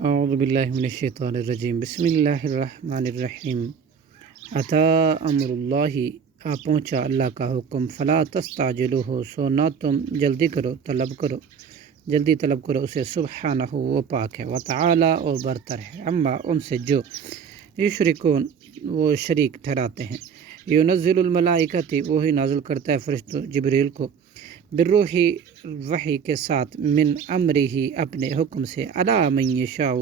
اعوذ باللہ من الشیطان الرجیم بسم اللہ الرحمن الرحیم عطا امر اللہ آ پہنچا اللہ کا حکم فلا تستعجلوہ سو نہ تم جلدی جلدی طلب کرو اسے سبحانہ وہ پاک ہے وتعالی اور برتر ہے اما ان سے جو یشرکون وہ شریک ٹھہراتے ہیں ینزل الملائکتی وہی نازل کرتا ہے فرشتوں جبریل کو بالروحی وحی کے ساتھ من امرہ اپنے حکم سے علی من یشاء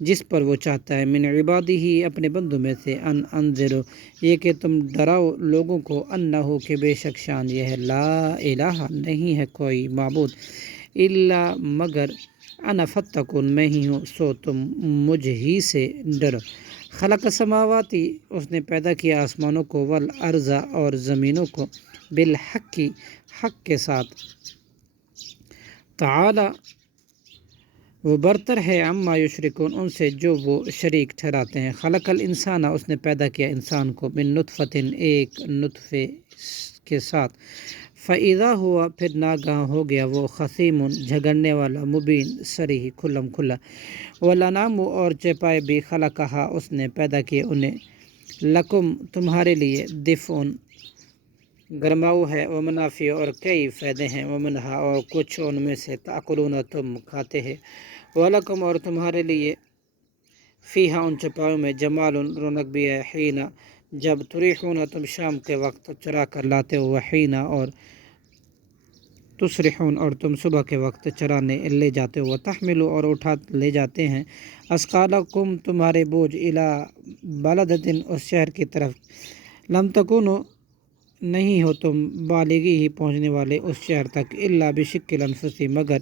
جس پر وہ چاہتا ہے من عبادہ اپنے بندوں میں سے انذرو یہ کہ تم ڈراؤ لوگوں کو انہو کہ بے شک شان یہ ہے لا الہ نہیں ہے کوئی معبود الا مگر انا فتقون میں ہی ہوں سو تم مجھ ہی سے ڈرو خلق السماواتی اس نے پیدا کیا آسمانوں کو والارض اور زمینوں کو بالحق حق کے ساتھ تعالی وہ برتر ہے عما یشرکون ان سے جو وہ شریک ٹھہراتے ہیں خلق الانسان اس نے پیدا کیا انسان کو من نطفۃ ایک نطفے کے ساتھ فاذا ہوا پھر ناگہاں ہو گیا وہ خصیم جھگڑنے والا مبین صریح کھلم کھلا والانعام اور چوپائے بھی خلقہا اس نے پیدا کیے انہیں لکم تمہارے لیے دفع گرماؤ ہے ومنافع اور کئی فائدے ہیں ومنہا اور کچھ ان میں سے تاکلون تم کھاتے ہیں ولکم اور تمہارے لیے فیہا ان چوپایوں میں جمال رونق بھی ہے حین جب تریحون تم شام کے وقت چرا کر لاتے ہو وحین اور تسرحون اور تم صبح کے وقت چرانے لے جاتے ہو تحملو اور اٹھا لے جاتے ہیں اسقالکم تمہارے بوجھ الی بلدۃ اس شہر کی طرف لم تکونو نہیں ہو تم بالغی ہی پہنچنے والے اس شہر تک الا بشق الانفس مگر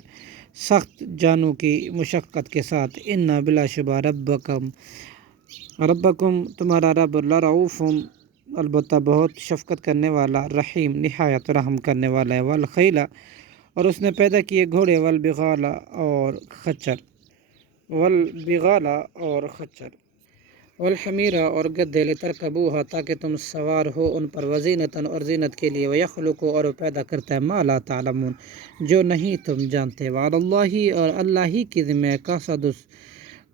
سخت جانوں کی مشقت کے ساتھ ان بلا شبہ ربکم تمہارا رب لرؤوف البتہ بہت شفقت کرنے والا رحیم نہایت رحم کرنے والا ہے والخیل اور اس نے پیدا کیے گھوڑے والبغال اور خچر والحمیرہ اور گدھے لترکبوہا تاکہ تم سوار ہو ان پر وزینتاً اور زینت کے لیے ویخلق اور پیدا کرتا ہے ما لا تعلمون جو نہیں تم جانتے وعلی اللہ اور اللہ ہی کی ذمہ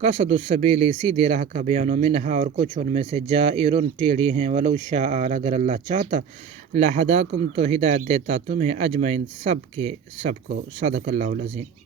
قصد السبیل سیدھی راہ کا بیان منہا اور کچھ ان میں سے جائرن ٹیڑھی ہیں ولو شاء اگر اللہ چاہتا لہداکم تو ہدایت دیتا تمہیں اجمعین سب کو صدق اللہ العظیم.